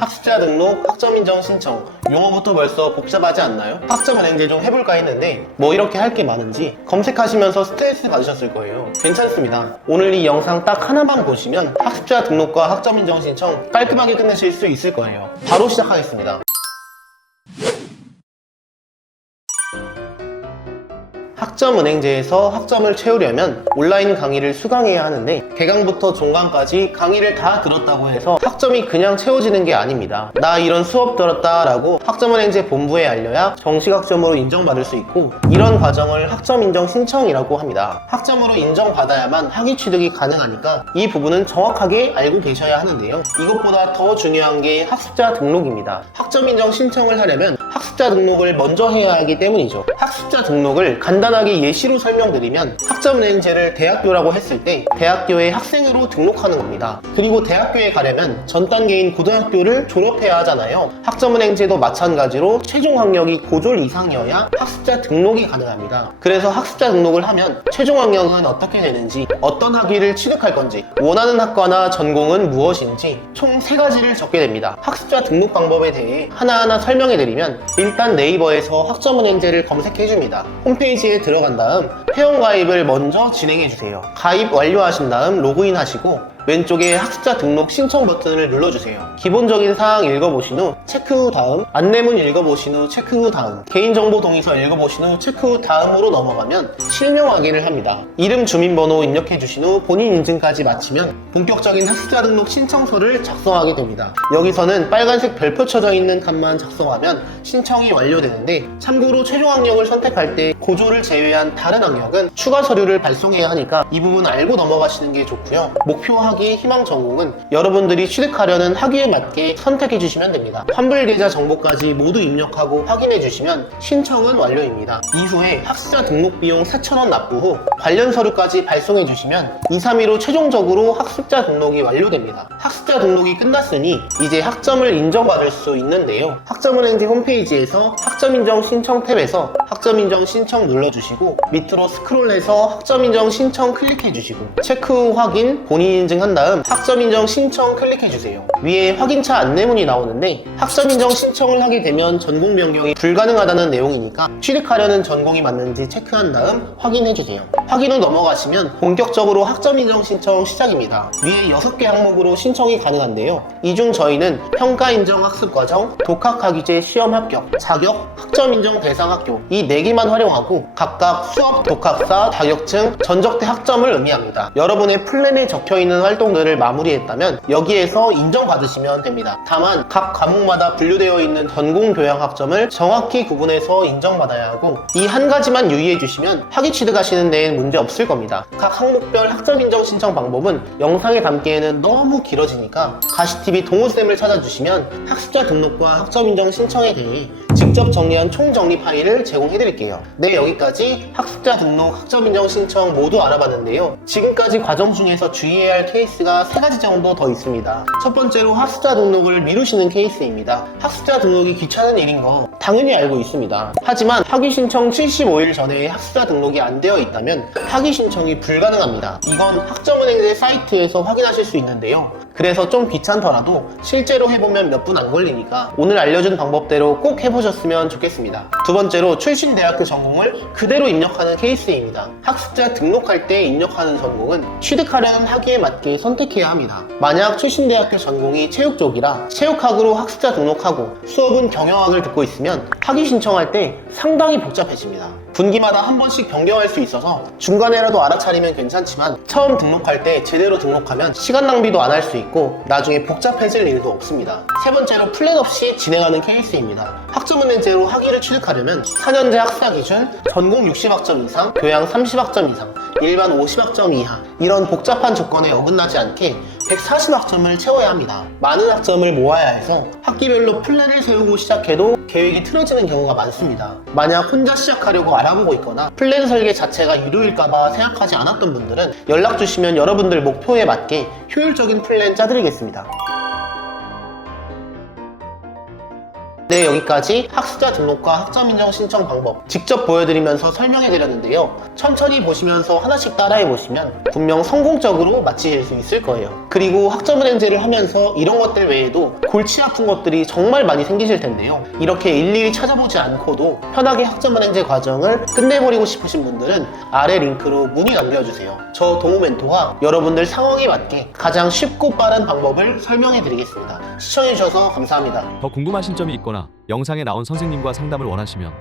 학습자 등록, 학점 인정 신청. 용어부터 벌써 복잡하지 않나요? 학점은행제 좀 해볼까 했는데 뭐 이렇게 할 게 많은지 검색하시면서 스트레스 받으셨을 거예요. 괜찮습니다. 오늘 이 영상 딱 하나만 보시면 학습자 등록과 학점 인정 신청 깔끔하게 끝내실 수 있을 거예요. 바로 시작하겠습니다. 학점은행제에서 학점을 채우려면 온라인 강의를 수강해야 하는데 개강부터 종강까지 강의를 다 들었다고 해서 학점이 그냥 채워지는 게 아닙니다. 나 이런 수업 들었다 라고 학점은행제 본부에 알려야 정식 학점으로 인정받을 수 있고, 이런 과정을 학점 인정 신청이라고 합니다. 학점으로 인정받아야만 학위 취득이 가능하니까 이 부분은 정확하게 알고 계셔야 하는데요. 이것보다 더 중요한 게 학습자 등록입니다. 학점 인정 신청을 하려면 학습자 등록을 먼저 해야 하기 때문이죠. 학습자 등록을 간단하게 예시로 설명드리면 학점은행제를 대학교라고 했을 때 대학교에 학생으로 등록하는 겁니다. 그리고 대학교에 가려면 전 단계인 고등학교를 졸업해야 하잖아요. 학점은행제도 마찬가지로 최종 학력이 고졸 이상이어야 학습자 등록이 가능합니다. 그래서 학습자 등록을 하면 최종 학력은 어떻게 되는지, 어떤 학위를 취득할 건지, 원하는 학과나 전공은 무엇인지 총 3가지를 적게 됩니다. 학습자 등록 방법에 대해 하나하나 설명해드리면 일단 네이버에서 학점은행제를 검색해줍니다. 홈페이지에 들어간 다음 회원가입을 먼저 진행해주세요. 가입 완료하신 다음 로그인 하시고 왼쪽에 학습자 등록 신청 버튼을 눌러주세요. 기본적인 사항 읽어보신 후 체크 후 다음, 안내문 읽어보신 후 체크 후 다음, 개인정보 동의서 읽어보신 후 체크 후 다음으로 넘어가면 실명 확인을 합니다. 이름, 주민번호 입력해주신 후 본인 인증까지 마치면 본격적인 학습자 등록 신청서를 작성하게 됩니다. 여기서는 빨간색 별표 쳐져 있는 칸만 작성하면 신청이 완료되는데, 참고로 최종 학력을 선택할 때 고졸을 제외한 다른 학력은 추가 서류를 발송해야 하니까 이 부분 알고 넘어가시는 게 좋고요. 목표 학위, 희망 전공은 여러분들이 취득하려는 학위에 맞게 선택해 주시면 됩니다. 환불 계좌 정보까지 모두 입력하고 확인해 주시면 신청은 완료입니다. 이후에 학습자 등록 비용 4,000원 납부 후 관련 서류까지 발송해 주시면 2, 3일로 최종적으로 학습자 등록이 완료됩니다. 학습자 등록이 끝났으니 이제 학점을 인정받을 수 있는데요. 학점은행제 홈페이지에서 학점 인정 신청 탭에서 학점 인정 신청 눌러주시고 밑으로 스크롤해서 학점 인정 신청 클릭해 주시고 체크 후 확인, 본인 인증한 다음 학점 인정 신청 클릭해 주세요. 위에 확인차 안내문이 나오는데 학점 인정 신청을 하게 되면 전공 변경이 불가능하다는 내용이니까 취득하려는 전공이 맞는지 체크한 다음 확인해 주세요. 확인 후 넘어가시면 본격적으로 학점 인정 신청 시작입니다. 위에 6개 항목으로 신청이 가능한데요. 이 중 저희는 평가 인정 학습 과정, 독학학위제 시험 합격, 자격, 학점 인정 대상 학교 이 4개만 활용하고 각각 수업, 독학사, 자격증, 전적대 학점을 의미합니다. 여러분의 플랜에 적혀있는 활동들을 마무리했다면 여기에서 인정받으시면 됩니다. 다만 각 과목마다 분류되어 있는 전공 교양 학점을 정확히 구분해서 인정받아야 하고, 이 한 가지만 유의해 주시면 학위 취득하시는 데엔 문제 없을 겁니다. 각 항목별 학점 인정 신청 방법은 영상에 담기에는 너무 길어지니까 가시TV 동호쌤을 찾아주시면 학습자 등록과 학점 인정 신청에 대해 직접 정리한 총정리 파일을 제공해드릴게요. 네, 여기까지 학습자 등록, 학점 인정 신청 모두 알아봤는데요. 지금까지 과정 중에서 주의해야 할 케이스가 3가지 정도 더 있습니다. 첫 번째로 학습자 등록을 미루시는 케이스입니다. 학습자 등록이 귀찮은 일인 거 당연히 알고 있습니다. 하지만 학위 신청 75일 전에 학습자 등록이 안 되어 있다면 학위 신청이 불가능합니다. 이건 학점은행제 사이트에서 확인하실 수 있는데요. 그래서 좀 귀찮더라도 실제로 해보면 몇 분 안 걸리니까 오늘 알려준 방법대로 꼭 해보셨으면 좋겠습니다. 두 번째로 출신 대학교 전공을 그대로 입력하는 케이스입니다. 학습자 등록할 때 입력하는 전공은 취득하려는 학위에 맞게 선택해야 합니다. 만약 출신 대학교 전공이 체육 쪽이라 체육학으로 학습자 등록하고 수업은 경영학을 듣고 있으면 학위 신청할 때 상당히 복잡해집니다. 분기마다 한 번씩 변경할 수 있어서 중간에라도 알아차리면 괜찮지만 처음 등록할 때 제대로 등록하면 시간 낭비도 안 할 수 있고 나중에 복잡해질 일도 없습니다. 세 번째로 플랜 없이 진행하는 케이스입니다. 학점은행제로 학위를 취득하려면 4년제 학사 기준 전공 60학점 이상, 교양 30학점 이상, 일반 50학점 이하 이런 복잡한 조건에 어긋나지 않게 140학점을 채워야 합니다. 많은 학점을 모아야 해서 학기별로 플랜을 세우고 시작해도 계획이 틀어지는 경우가 많습니다. 만약 혼자 시작하려고 알아보고 있거나 플랜 설계 자체가 유료일까봐 생각하지 않았던 분들은 연락 주시면 여러분들 목표에 맞게 효율적인 플랜 짜드리겠습니다. 네, 여기까지 학습자 등록과 학점 인정 신청 방법 직접 보여드리면서 설명해 드렸는데요. 천천히 보시면서 하나씩 따라해 보시면 분명 성공적으로 마치실 수 있을 거예요. 그리고 학점은행제를 하면서 이런 것들 외에도 골치 아픈 것들이 정말 많이 생기실 텐데요. 이렇게 일일이 찾아보지 않고도 편하게 학점은행제 과정을 끝내버리고 싶으신 분들은 아래 링크로 문의 남겨주세요. 저 동우 멘토가 여러분들 상황에 맞게 가장 쉽고 빠른 방법을 설명해 드리겠습니다. 시청해주셔서 감사합니다. 더 궁금하신 점이 있거나 영상에 나온 선생님과 상담을 원하시면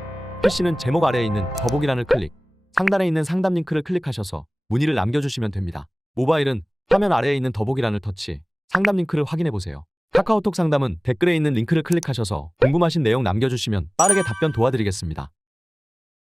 PC는 제목 아래에 있는 더보기란을 클릭, 상단에 있는 상담 링크를 클릭하셔서 문의를 남겨주시면 됩니다. 모바일은 화면 아래에 있는 더보기란을 터치, 상담 링크를 확인해보세요. 카카오톡 상담은 댓글에 있는 링크를 클릭하셔서 궁금하신 내용 남겨주시면 빠르게 답변 도와드리겠습니다.